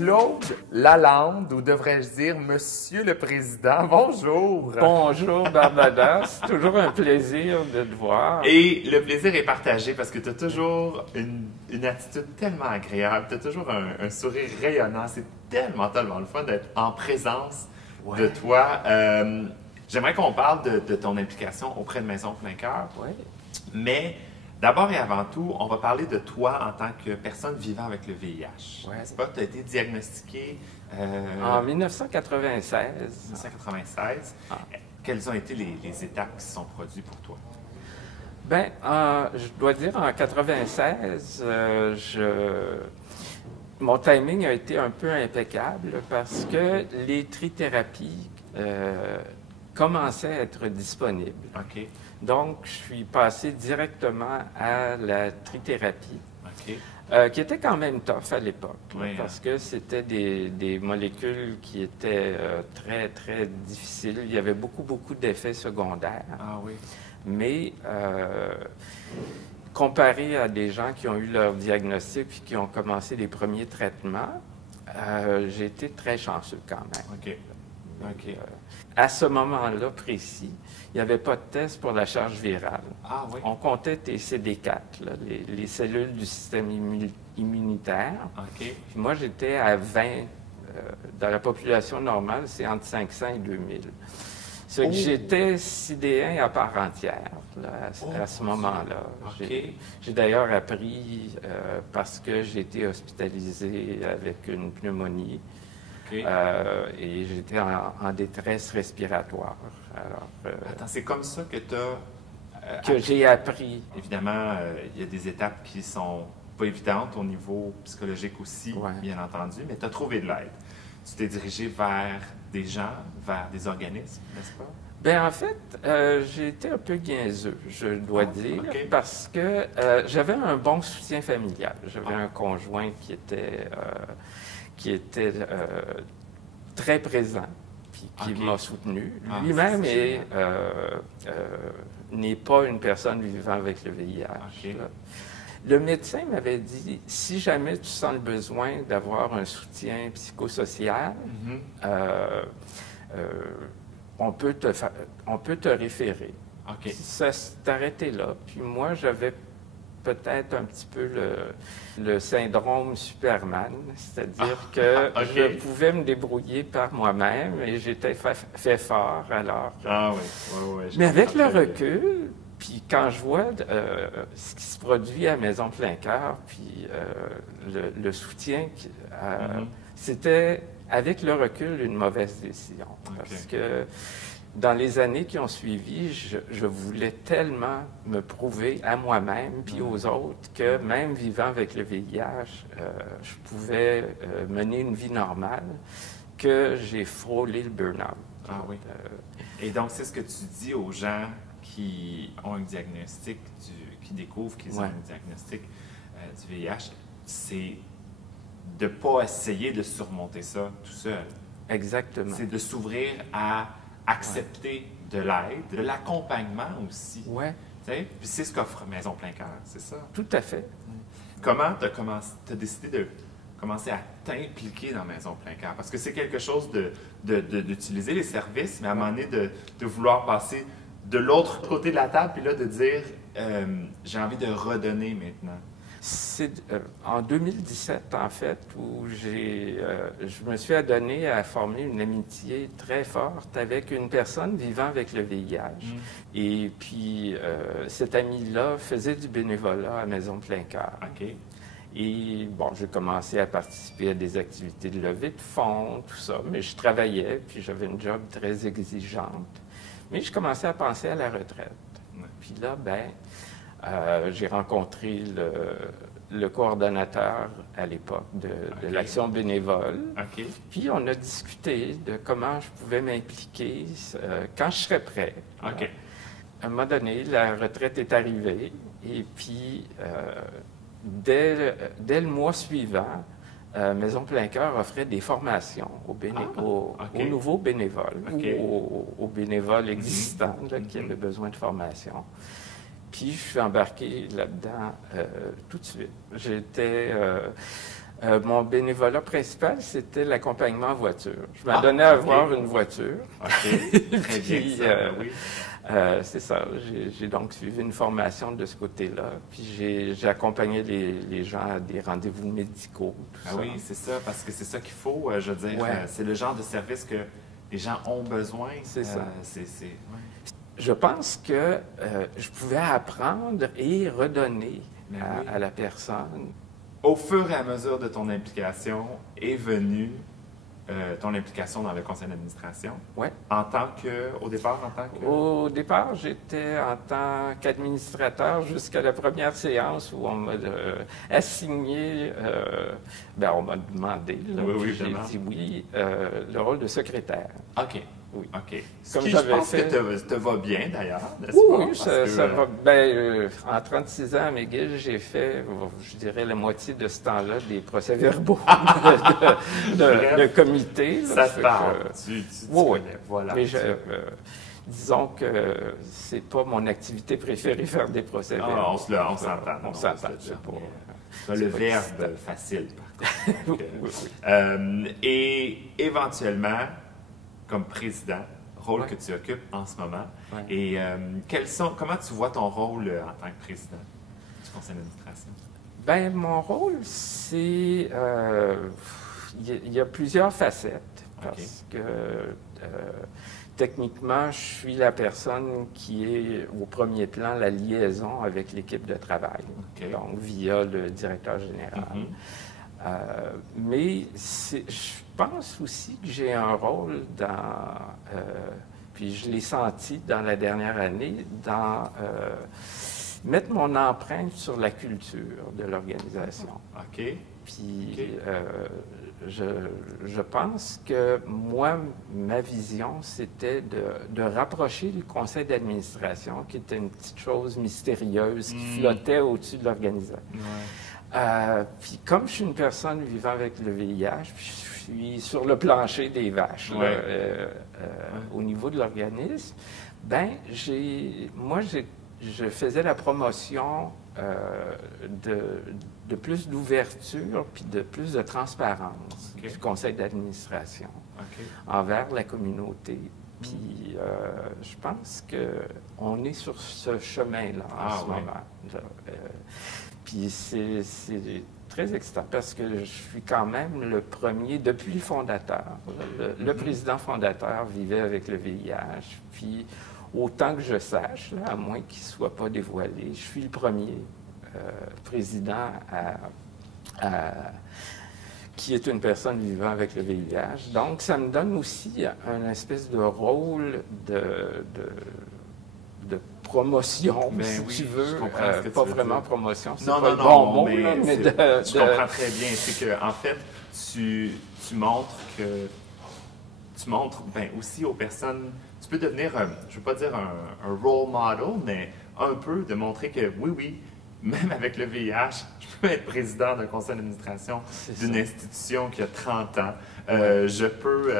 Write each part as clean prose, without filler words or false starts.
Claude Lalande, ou devrais-je dire Monsieur le Président, bonjour. Bonjour Barbada, c'est toujours un plaisir de te voir. Et le plaisir est partagé parce que tu as toujours une attitude tellement agréable, tu as toujours un sourire rayonnant, c'est tellement le fun d'être en présence de toi. J'aimerais qu'on parle de ton implication auprès de Maison Plein Cœur, mais d'abord et avant tout, on va parler de toi en tant que personne vivant avec le VIH. N'est-ce pas? Tu as été diagnostiqué en 1996. 1996. Quelles ont été les étapes qui se sont produites pour toi? Bien, je dois dire, en 1996, mon timing a été un peu impeccable parce que les trithérapies commençaient à être disponibles. OK. Donc, je suis passé directement à la trithérapie, qui était quand même tough à l'époque, parce que c'était des molécules qui étaient très, très difficiles. Il y avait beaucoup d'effets secondaires. Ah oui. Mais comparé à des gens qui ont eu leur diagnostic puis qui ont commencé les premiers traitements, j'ai été très chanceux quand même. OK. À ce moment-là précis, il n'y avait pas de test pour la charge virale. Ah oui. On comptait tes CD4, là, les cellules du système immunitaire. OK. Puis moi, j'étais à 20. Dans la population normale, c'est entre 500 et 2000. C'est que j'étais sidéen à part entière là, à ce moment-là. Okay. J'ai d'ailleurs appris, parce que j'ai été hospitalisé avec une pneumonie, et j'étais en détresse respiratoire. Alors, attends, c'est comme ça que tu as... que j'ai appris. Évidemment, il y a des étapes qui sont pas évidentes au niveau psychologique aussi, bien entendu, mais tu as trouvé de l'aide. Tu t'es dirigé vers des gens, vers des organismes, n'est-ce pas? Bien, en fait, j'ai été un peu niaiseux, je dois dire, parce que j'avais un bon soutien familial. J'avais un conjoint qui était très présent, puis qui m'a soutenu. Lui-même n'est pas une personne vivant avec le VIH. Le médecin m'avait dit, si jamais tu sens le besoin d'avoir un soutien psychosocial, on peut te référer. Ça s'est arrêté là. Puis moi, j'avais peut-être un petit peu le syndrome Superman, c'est-à-dire que je pouvais me débrouiller par moi-même et j'étais fait fort alors. Mais avec le recul, puis quand je vois ce qui se produit à Maison Plein Cœur, puis le soutien, c'était, avec le recul, une mauvaise décision. Parce que dans les années qui ont suivi, je voulais tellement me prouver à moi-même puis aux autres que même vivant avec le VIH, je pouvais mener une vie normale, que j'ai frôlé le burn-out. Et donc, c'est ce que tu dis aux gens qui ont un diagnostic, qui découvrent qu'ils ont un diagnostic du VIH, c'est de ne pas essayer de surmonter ça tout seul. Exactement. C'est de s'ouvrir à accepter de l'aide, de l'accompagnement aussi. Puis c'est ce qu'offre Maison Plein Cœur, c'est ça? Tout à fait. Comment tu as décidé de commencer à t'impliquer dans Maison Plein Cœur? Parce que c'est quelque chose d'utiliser les services, mais à un moment donné, de vouloir passer de l'autre côté de la table, puis là, de dire, j'ai envie de redonner maintenant. C'est en 2017, en fait, où je me suis adonné à former une amitié très forte avec une personne vivant avec le VIH. Et puis, cet ami-là faisait du bénévolat à Maison Plein Cœur. Et bon, j'ai commencé à participer à des activités de levée de fonds, tout ça, mais je travaillais, puis j'avais une job très exigeante. Mais je commençais à penser à la retraite. Puis là, j'ai rencontré le coordonnateur à l'époque de l'Action bénévole. Puis on a discuté de comment je pouvais m'impliquer quand je serais prêt. À un moment donné, la retraite est arrivée et puis dès le mois suivant, Maison Plein Cœur offrait des formations aux nouveaux bénévoles ou aux bénévoles existants qui avaient besoin de formation. Puis je suis embarqué là-dedans tout de suite. J'étais Mon bénévolat principal, c'était l'accompagnement en voiture. Je m'adonnais à avoir une voiture. OK, très bien Puis, ça, oui. c'est ça. J'ai donc suivi une formation de ce côté-là. Puis j'ai accompagné les gens à des rendez-vous médicaux. Tout ça. Oui, c'est ça, parce que c'est ça qu'il faut. Je veux dire, Ouais. c'est le genre de service que les gens ont besoin. C'est ça. Ouais. Je pense que je pouvais apprendre et redonner Ben oui. à la personne. Au fur et à mesure de ton implication est venue ton implication dans le conseil d'administration. Ouais. Au départ, en tant que... Au départ, j'étais en tant qu'administrateur jusqu'à la première séance où on m'a assigné, on m'a demandé, là, Oui, puis j'ai évidemment. dit oui, le rôle de secrétaire. OK. Oui. OK. Ce Comme qui, je j'avais pense fait- que te va bien, d'ailleurs, n'est-ce Oui, pas? oui, Parce ça, que, ça va. En 36 ans à McGill, j'ai fait, je dirais, la moitié de ce temps-là des procès-verbaux de comité. là. ça Fait te que, parle. Tu oui, oui. connais. Voilà. Mais disons que c'est pas mon activité préférée, faire des procès-verbaux. Ah, on s'entend. On non, s'entend. se le dit. C'est pas- Tu as le pas verbe excitant. facile, par contre. Donc, Oui, oui. et éventuellement, comme président, rôle Ouais. que tu occupes en ce moment. Ouais. Et comment tu vois ton rôle en tant que président du conseil d'administration? Ben, mon rôle, c'est... il y a plusieurs facettes, parce que techniquement, je suis la personne qui est au premier plan la liaison avec l'équipe de travail, OK. donc via le directeur général. Mais je pense aussi que j'ai un rôle puis je l'ai senti dans la dernière année, dans mettre mon empreinte sur la culture de l'organisation. OK. Puis je pense que moi, ma vision, c'était de rapprocher le conseil d'administration, qui était une petite chose mystérieuse qui flottait au-dessus de l'organisation. Puis comme je suis une personne vivant avec le VIH, puis je suis sur le plancher des vaches là, au niveau de l'organisme, je faisais la promotion de plus d'ouverture puis de plus de transparence du conseil d'administration envers la communauté. Puis je pense qu'on est sur ce chemin-là en ce moment. Là. Puis c'est très excitant parce que je suis quand même le premier, depuis le fondateur. Le président fondateur vivait avec le VIH. Puis autant que je sache, là, à moins qu'il ne soit pas dévoilé, je suis le premier président qui est une personne vivant avec le VIH. Donc, ça me donne aussi un espèce de rôle de promotion, si tu veux. Pas vraiment promotion, c'est pas le bon mot, mais je comprends très bien. C'est que en fait, tu montres aussi aux personnes, tu peux devenir, je ne veux pas dire un role model, mais un peu de montrer que oui, même avec le VIH, je peux être président d'un conseil d'administration d'une institution qui a 30 ans. Je peux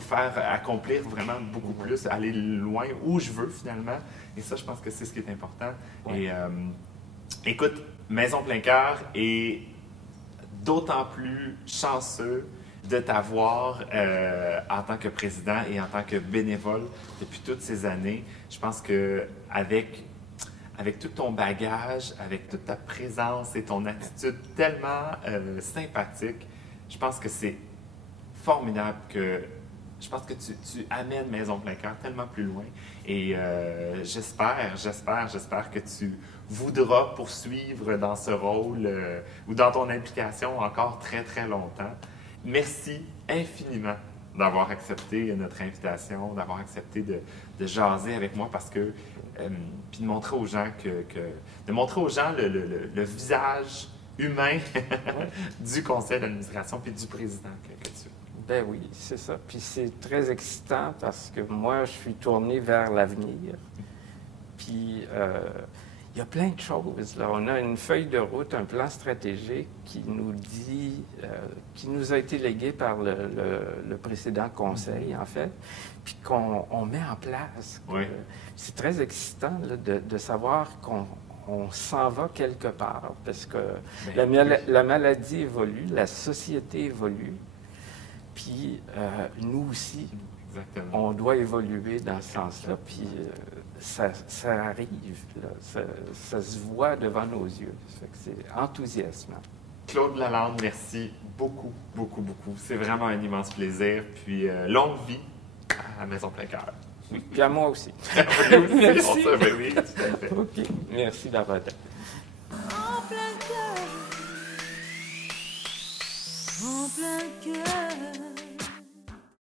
faire accomplir vraiment beaucoup plus, aller loin où je veux finalement. Et ça, je pense que c'est ce qui est important. Ouais. Et écoute, Maison Plein Cœur est d'autant plus chanceux de t'avoir en tant que président et en tant que bénévole depuis toutes ces années. Je pense qu'avec tout ton bagage, avec toute ta présence et ton attitude tellement sympathique, je pense que c'est formidable je pense que tu amènes Maison Plein Cœur tellement plus loin. Et j'espère que tu voudras poursuivre dans ce rôle ou dans ton implication encore très, très longtemps. Merci infiniment d'avoir accepté notre invitation, d'avoir accepté de jaser avec moi parce que puis de montrer aux gens le visage humain du conseil d'administration puis du président que tu es. Ben oui, c'est ça. Puis c'est très excitant parce que moi, je suis tourné vers l'avenir. Puis il y a plein de choses. Là. On a une feuille de route, un plan stratégique qui nous dit, qui nous a été légué par le précédent conseil, en fait, puis qu'on met en place. Oui. C'est très excitant là, de savoir qu'on on s'en va quelque part parce que Ben, la maladie évolue, la société évolue, puis nous aussi, exactement. on doit évoluer dans ce sens-là, puis ça arrive, là, ça se voit devant nos yeux. Ça fait que c'est enthousiasmant. Claude Lalande, merci beaucoup, beaucoup, beaucoup. C'est vraiment un immense plaisir. Puis longue vie à la Maison Plein Cœur. Puis à moi aussi. Merci. Ben oui, tout à fait. OK. Merci d'avoir été. En plein cœur, en plein cœur.